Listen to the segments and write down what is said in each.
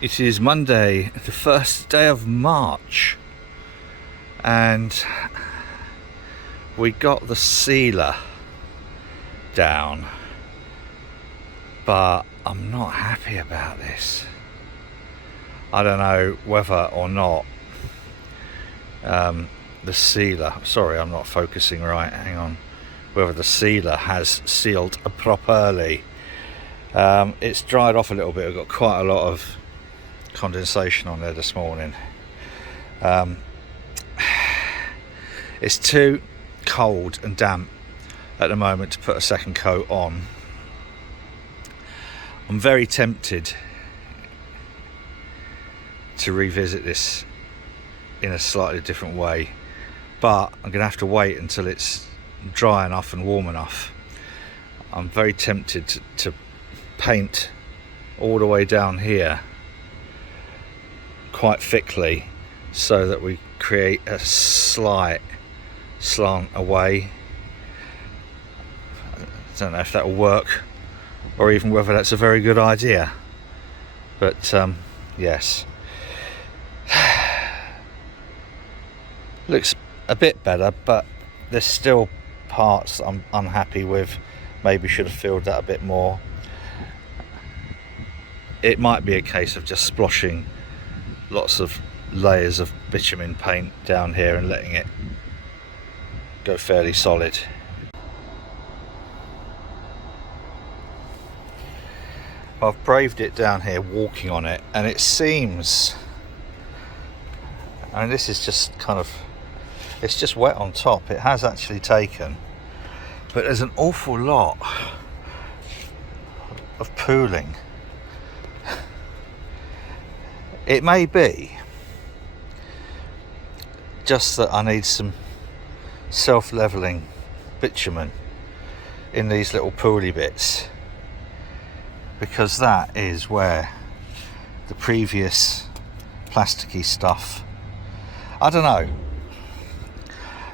It is Monday, the first day of March, and we got the sealer down, but I'm not happy about this. I don't know whether or not the sealer, sorry I'm not focusing right, hang on, whether the sealer has sealed properly. It's dried off a little bit. I've got quite a lot of condensation on there this morning. It's too cold and damp at the moment to put a second coat on. I'm very tempted to revisit this in a slightly different way, but I'm gonna have to wait until it's dry enough and warm enough. I'm very tempted to paint all the way down here quite thickly so that we create a slight slant away. I don't know if that will work or even whether that's a very good idea, but yes, looks a bit better, but there's still parts I'm unhappy with. Maybe should have filled that a bit more. It might be a case of just sploshing lots of layers of bitumen paint down here and letting it go fairly solid. I've braved it down here walking on it, and it seems, I mean, this is just kind of, it's just wet on top. It has actually taken, but there's an awful lot of pooling. It may be just that I need some self-leveling bitumen in these little pooly bits, because that is where the previous plasticky stuff, I don't know,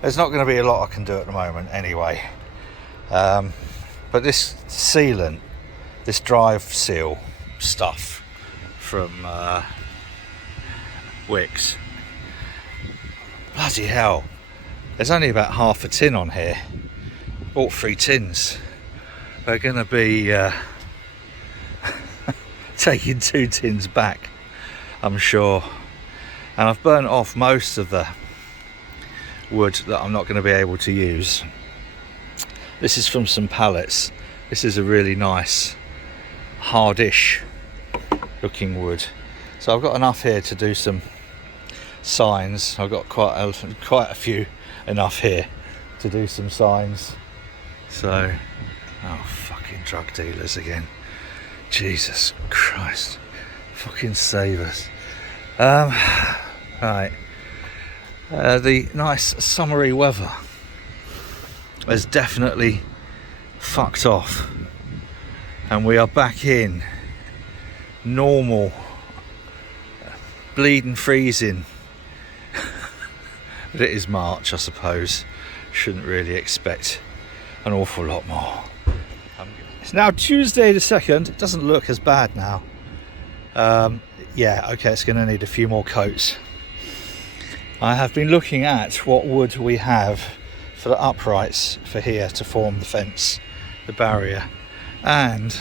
there's not going to be a lot I can do at the moment anyway, but this sealant, this drive seal stuff from Wicks, bloody hell, there's only about half a tin on here. Bought 3 tins. We're going to be taking 2 tins back, I'm sure, and I've burnt off most of the wood that I'm not going to be able to use. This is from some pallets. This is a really nice hardish looking wood, so I've got enough here to do some signs. I've got quite a few enough here to do some signs. So, oh, fucking drug dealers again, Jesus Christ, fucking save us. Right, the nice summery weather has definitely fucked off, and we are back in normal bleeding freezing. But it is March, I suppose. Shouldn't really expect an awful lot more. It's now Tuesday the 2nd. It doesn't look as bad now. Yeah, okay, it's going to need a few more coats. I have been looking at what wood we have for the uprights for here to form the fence, the barrier, and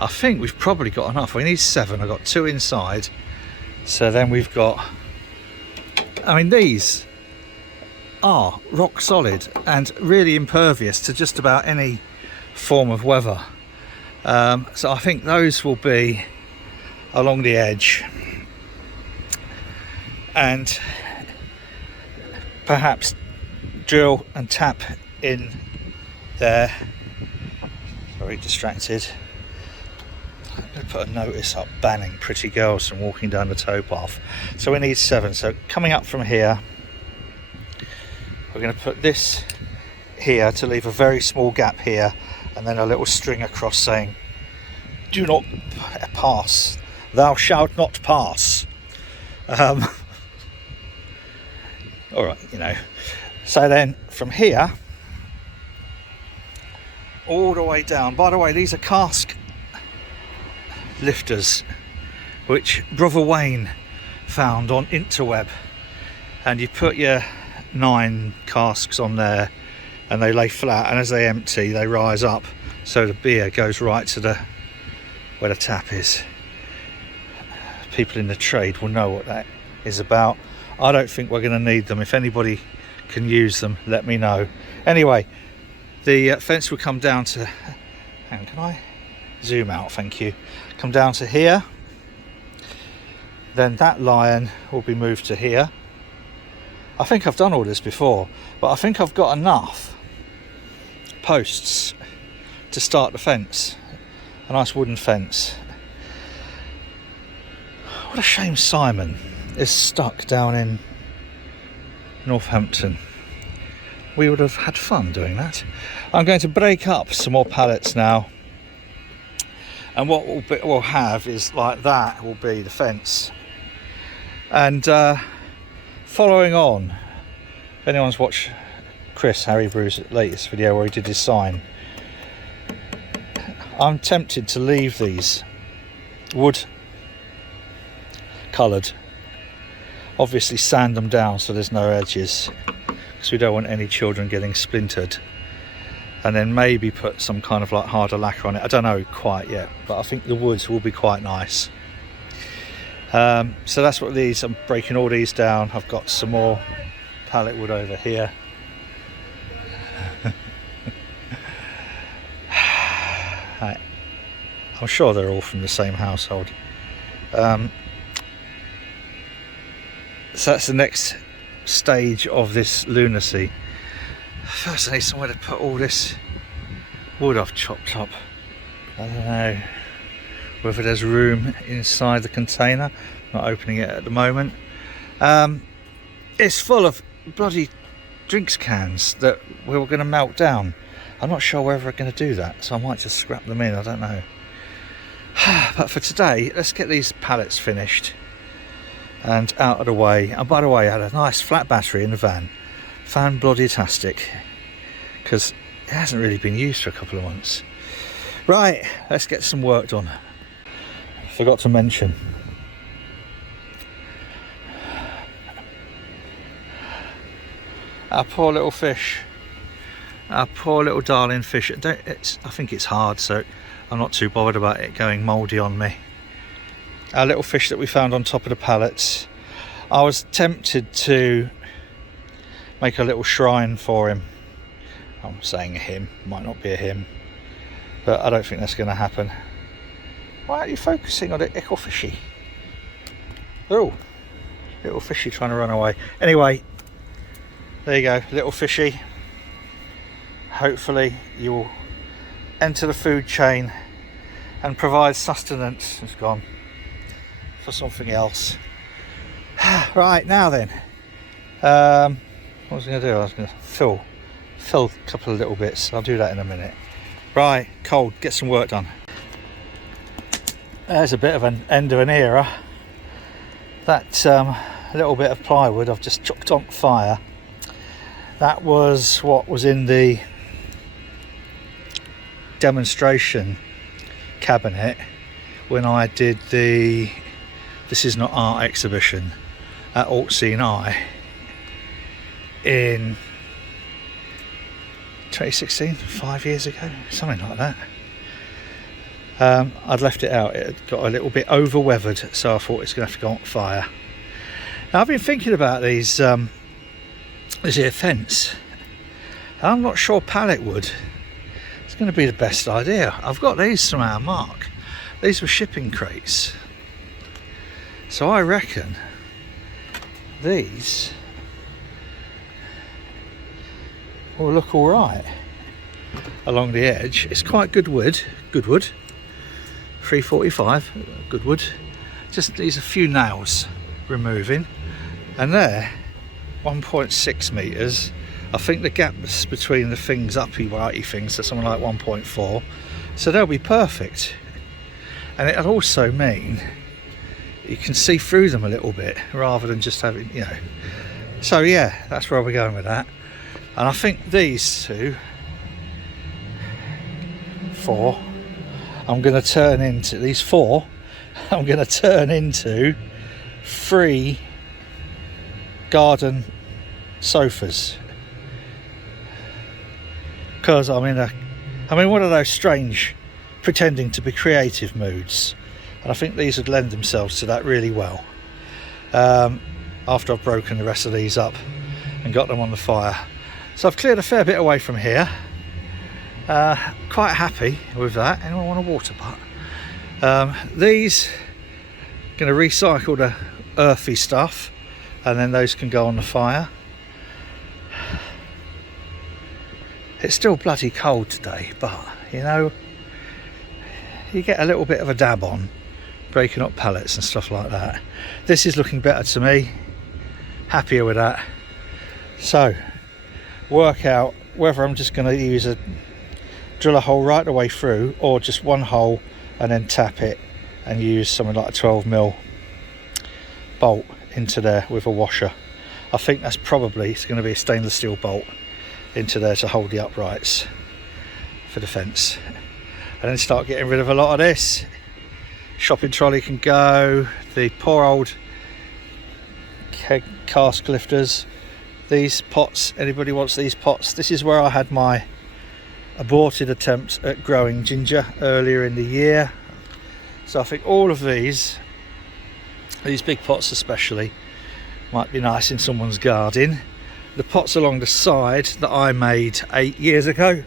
I think we've probably got enough. We need 7. I've got 2 inside, so then we've got, I mean, these are rock solid and really impervious to just about any form of weather, so I think those will be along the edge, and perhaps drill and tap in there. Very distracted. I'm going to put a notice up banning pretty girls from walking down the towpath. So we need 7. So coming up from here, we're going to put this here to leave a very small gap here, and then a little string across saying, "Do not pass. Thou shalt not pass." All right, you know. So then from here all the way down. By the way, these are cask lifters which brother Wayne found on interweb, and you put your 9 casks on there and they lay flat, and as they empty they rise up so the beer goes right to the where the tap is. People in the trade will know what that is about. I don't think we're going to need them. If anybody can use them, let me know. Anyway, the fence will come down to, hang on, can I zoom out? Thank you. Come down to here, then that lion will be moved to here. I think I've done all this before, but I think I've got enough posts to start the fence. A nice wooden fence. What a shame Simon is stuck down in Northampton. We would have had fun doing that. I'm going to break up some more pallets now, and what we'll have is like that will be the fence. And following on, if anyone's watched Chris Harry Brew's latest video where he did his sign, I'm tempted to leave these wood coloured, obviously sand them down so there's no edges, because we don't want any children getting splintered, and then maybe put some kind of like harder lacquer on it. I don't know quite yet, but I think the woods will be quite nice. So that's what these, I'm breaking all these down. I've got some more pallet wood over here. Right. I'm sure they're all from the same household. So that's the next stage of this lunacy. First I need somewhere to put all this wood I've chopped up. I don't know whether there's room inside the container. Not opening it at the moment. It's full of bloody drinks cans that we were going to melt down. I'm not sure whether we're going to do that, so I might just scrap them in, I don't know. But for today, let's get these pallets finished and out of the way. And by the way, I had a nice flat battery in the van. Fan-bloody-tastic, because it hasn't really been used for a couple of months. Right, let's get some work done. Forgot to mention, our poor little fish, our poor little darling fish. I think it's hard, so I'm not too bothered about it going mouldy on me. Our little fish that we found on top of the pallets, I was tempted to make a little shrine for him. I'm saying a him, might not be a him, but I don't think that's going to happen. Why aren't you focusing on the ickle fishy? Oh, little fishy trying to run away. Anyway, there you go, little fishy. Hopefully you will enter the food chain and provide sustenance. It's gone for something else. Right, now then, what was I going to do? I was going to fill a couple of little bits. I'll do that in a minute. Right, cold, get some work done. There's a bit of an end of an era. That little bit of plywood I've just chucked on fire. That was what was in the demonstration cabinet when I did the This Is Not Art exhibition at Altsean in 2016, 5 years ago, something like that. I'd left it out. It had got a little bit over weathered, so I thought it's going to have to go on fire. Now I've been thinking about these this here fence. I'm not sure pallet wood is going to be the best idea. I've got these from our mark. These were shipping crates, so I reckon these will look all right along the edge. It's quite good wood, 345, good wood. Just these a few nails removing, and they're 1.6 meters. I think the gaps between the things, uppy whitey things, are something like 1.4, so they'll be perfect. And it'll also mean you can see through them a little bit rather than just having, you know. So yeah, that's where we're going with that. And I think these two, 4, I'm going to turn into, these 4 I'm going to turn into 3 garden sofas, because I'm in one of those strange pretending to be creative moods, and I think these would lend themselves to that really well. After I've broken the rest of these up and got them on the fire. So I've cleared a fair bit away from here. Quite happy with that. Anyone want a water pot? These, going to recycle the earthy stuff, and then those can go on the fire. It's still bloody cold today, but you know, you get a little bit of a dab on breaking up pallets and stuff like that. This is looking better to me, happier with that. So work out whether I'm just going to drill a hole right the way through, or just one hole and then tap it and use something like a 12mm bolt into there with a washer. I think that's probably, it's going to be a stainless steel bolt into there to hold the uprights for the fence, and then start getting rid of a lot of this. Shopping trolley can go, the poor old keg cask lifters, these pots, anybody wants these pots? This is where I had my aborted attempt at growing ginger earlier in the year. So I think all of these big pots especially, might be nice in someone's garden. The pots along the side that I made 8 years ago,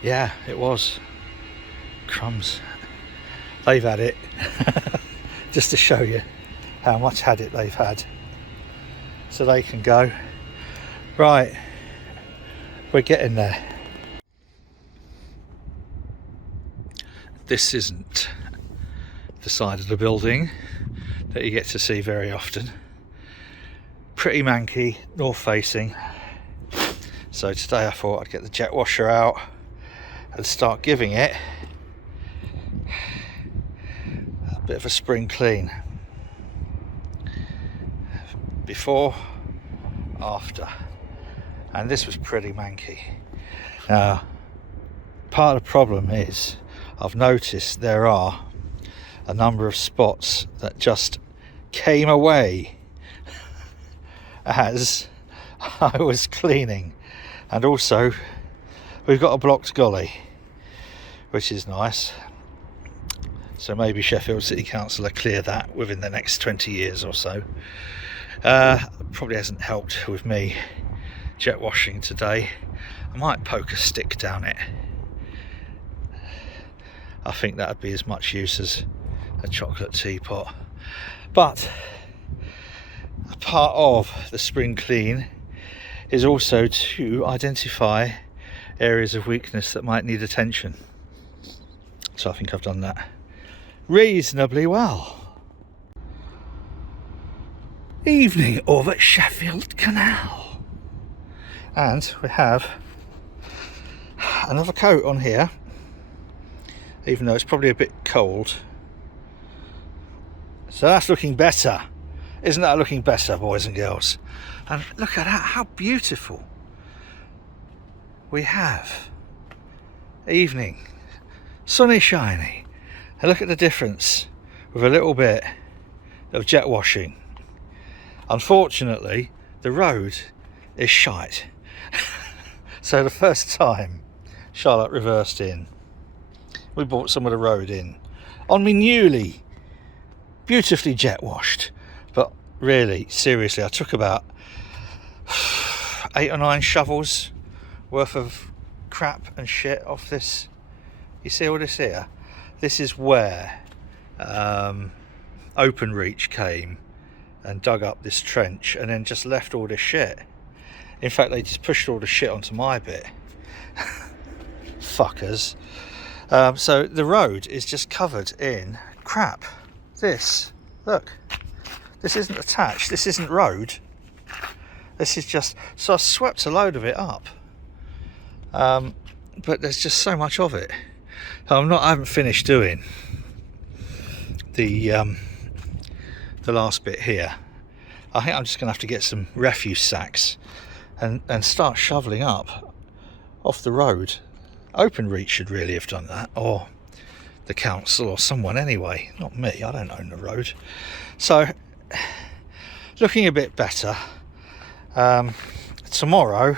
yeah, it was crumbs. They've had it. Just to show you how much had it they've had. So they can go. Right, we're getting there. This isn't the side of the building that you get to see very often. Pretty manky, north facing. So today I thought I'd get the jet washer out and start giving it a bit of a spring clean. Before, after. And this was pretty manky. Now, part of the problem is I've noticed there are a number of spots that just came away as I was cleaning, and also we've got a blocked gully, which is nice. So maybe Sheffield City Council will clear that within the next 20 years or so. Probably hasn't helped with me jet washing today. I might poke a stick down it. I think that would be as much use as a chocolate teapot. But a part of the spring clean is also to identify areas of weakness that might need attention. So I think I've done that reasonably well. Evening over Sheffield Canal, and we have another coat on here, even though it's probably a bit cold. So that's looking better. Isn't that looking better, boys and girls? And look at that, how beautiful. We have evening, sunny shiny, and look at the difference with a little bit of jet washing. Unfortunately, the road is shite. So the first time Charlotte reversed in, we brought some of the road in on me newly beautifully jet washed. But really, seriously, I took about 8 or 9 shovels worth of crap and shit off this. You see all this here? This is where Openreach came and dug up this trench and then just left all this shit. In fact, they just pushed all the shit onto my bit. Fuckers. So the road is just covered in crap. This, look, this isn't attached, this isn't road. This is just, so I swept a load of it up. But there's just so much of it. I haven't finished doing the last bit here. I think I'm just going to have to get some refuse sacks and start shoveling up off the road. Openreach should really have done that, or the council or someone anyway, not me. I don't own the road. So looking a bit better. Tomorrow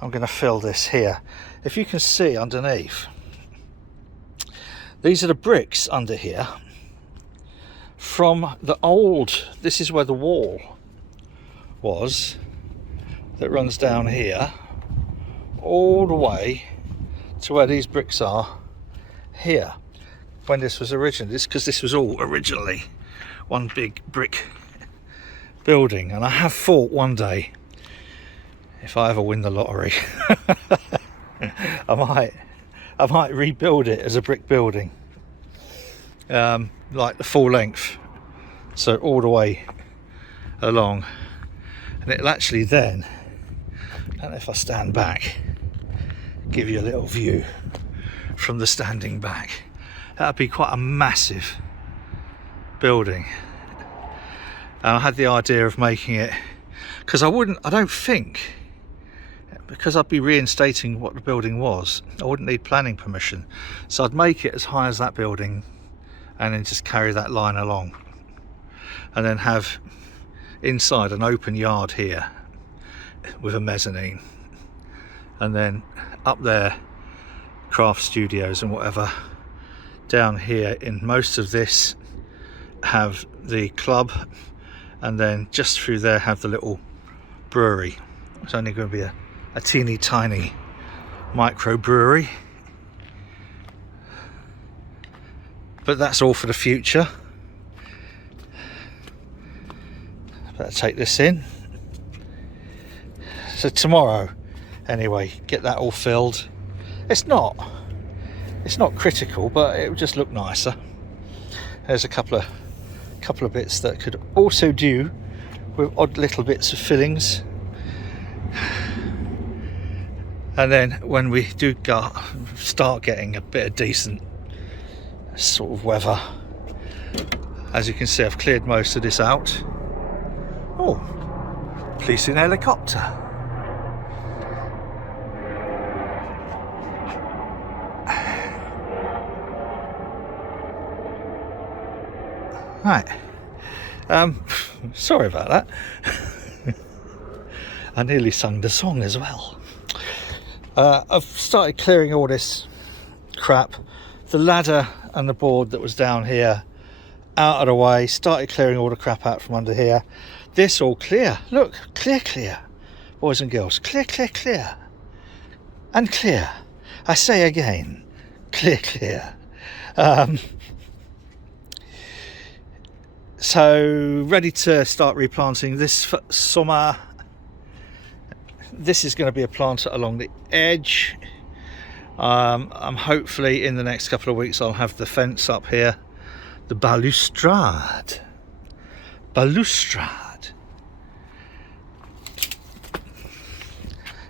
I'm going to fill this here. If you can see underneath, these are the bricks under here from the old, this is where the wall was that runs down here all the way to where these bricks are here when this was originally, because this was all originally one big brick building. And I have thought one day, if I ever win the lottery, I might rebuild it as a brick building, like the full length, so all the way along, and it'll actually then, I don't know if I stand back, give you a little view from the standing back. That'd be quite a massive building. And I had the idea of making it, because I don't think, because I'd be reinstating what the building was, I wouldn't need planning permission. So I'd make it as high as that building and then just carry that line along, and then have inside an open yard here with a mezzanine, and then up there craft studios and whatever. Down here in most of this have the club, and then just through there have the little brewery. It's only going to be a teeny tiny micro brewery, but that's all for the future. Better take this in. So tomorrow anyway, get that all filled. It's not critical, but it would just look nicer. There's a couple of bits that could also do with odd little bits of fillings. And then when we do start getting a bit of decent sort of weather, as you can see, I've cleared most of this out. Oh, police in helicopter. Right, sorry about that. I nearly sung the song as well. I've started clearing all this crap, the ladder and the board that was down here out of the way, started clearing all the crap out from under here. This all clear, look, clear, boys and girls, clear, and clear. I say again, clear. So ready to start replanting this summer. This is going to be a planter along the edge. I'm hopefully in the next couple of weeks I'll have the fence up here, the balustrade.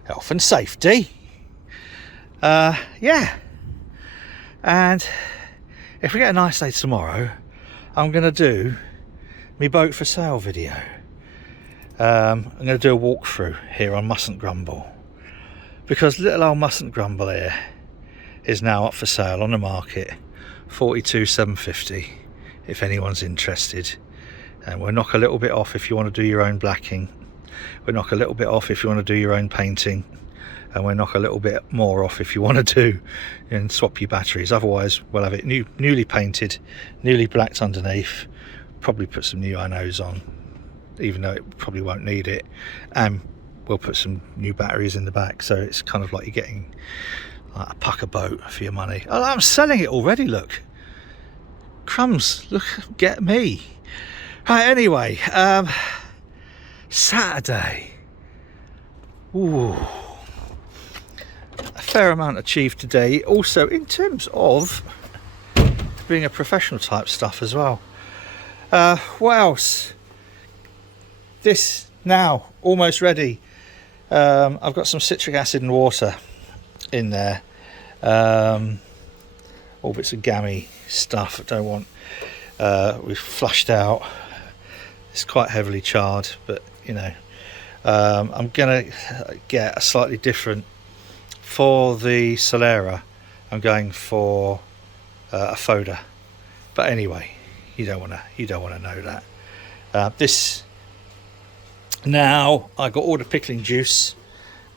Health and safety. Yeah. And if we get a nice day tomorrow, I'm going to do my boat for sale video. I'm going to do a walkthrough here on Mustn't Grumble, because little old Mustn't Grumble here is now up for sale on the market, 42,750 if anyone's interested. And we'll knock a little bit off if you want to do your own blacking, we'll knock a little bit off if you want to do your own painting, and we'll knock a little bit more off if you want to do and swap your batteries. Otherwise we'll have it newly painted, newly blacked underneath, probably put some new anodes on, even though it probably won't need it, and we'll put some new batteries in the back, so it's kind of like you're getting like a pucker boat for your money. Oh, I'm selling it already, look, crumbs, look, get me. Right, anyway, Saturday, ooh, a fair amount achieved today, also in terms of being a professional type stuff as well. What else? This now almost ready. I've got some citric acid and water in there, all bits of gammy stuff I don't want. We've flushed out. It's quite heavily charred, but you know, I'm gonna get a slightly different for the Solera. I'm going for a foda. But anyway, you don't want to know that. This now, I got all the pickling juice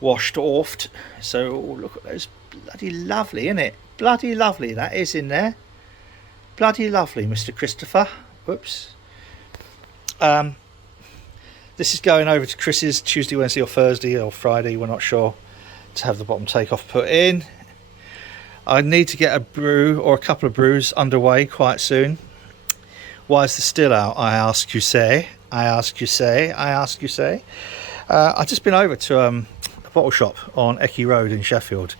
washed off. So look at those, bloody lovely, isn't it? Bloody lovely that is in there. Bloody lovely, Mr. Christopher. Whoops. This is going over to Chris's Tuesday, Wednesday or Thursday or Friday, we're not sure, to have the bottom takeoff put in. I need to get a brew or a couple of brews underway quite soon. Why is the still out, I ask you say. I've just been over to a bottle shop on Ecky Road in Sheffield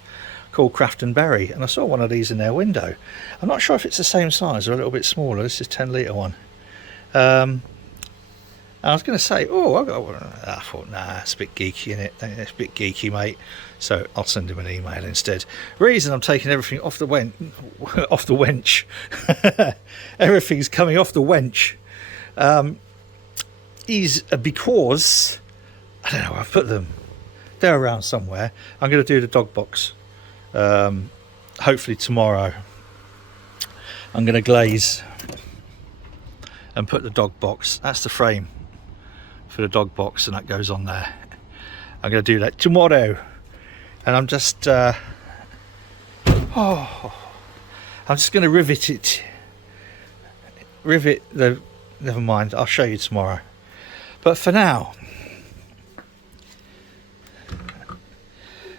called Craft and Berry, and I saw one of these in their window. I'm not sure if it's the same size or a little bit smaller. This is 10 litre one. I was going to say, oh, I've got one. I thought, nah, it's a bit geeky, isn't it? It's a bit geeky, mate. So I'll send him an email instead. Reason I'm taking everything off the wench. Everything's coming off the wench. Is because, I don't know, I've put them. They're around somewhere. I'm going to do the dog box. Hopefully tomorrow. I'm going to glaze and put the dog box. That's the frame for the dog box, and that goes on there. I'm going to do that tomorrow, and I'm just going to rivet it. Never mind, I'll show you tomorrow. But for now,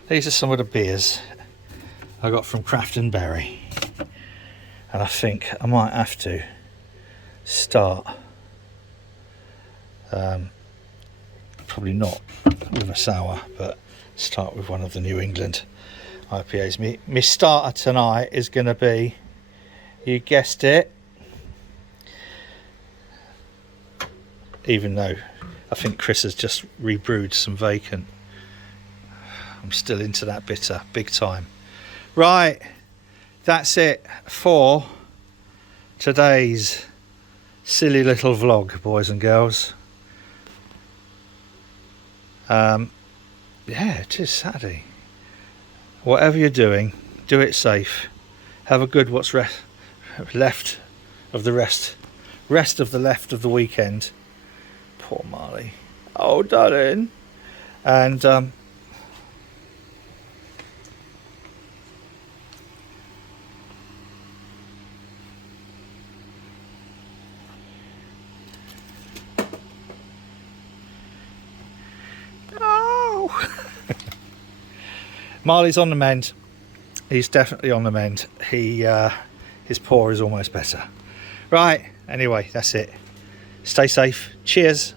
these are some of the beers I got from Craft and Berry, and I think I might have to start probably not with a sour, but start with one of the New England IPAs. My starter tonight is going to be, you guessed it, even though I think Chris has just rebrewed some vacant, I'm still into that bitter big time. Right, that's it for today's silly little vlog, boys and girls. Yeah, it is Saturday. Whatever you're doing, do it safe. Have a good what's left of the rest of the weekend. Poor Marley. Oh, darling. And Marley's on the mend. He's definitely on the mend. His paw is almost better. Right, anyway, that's it. Stay safe. Cheers.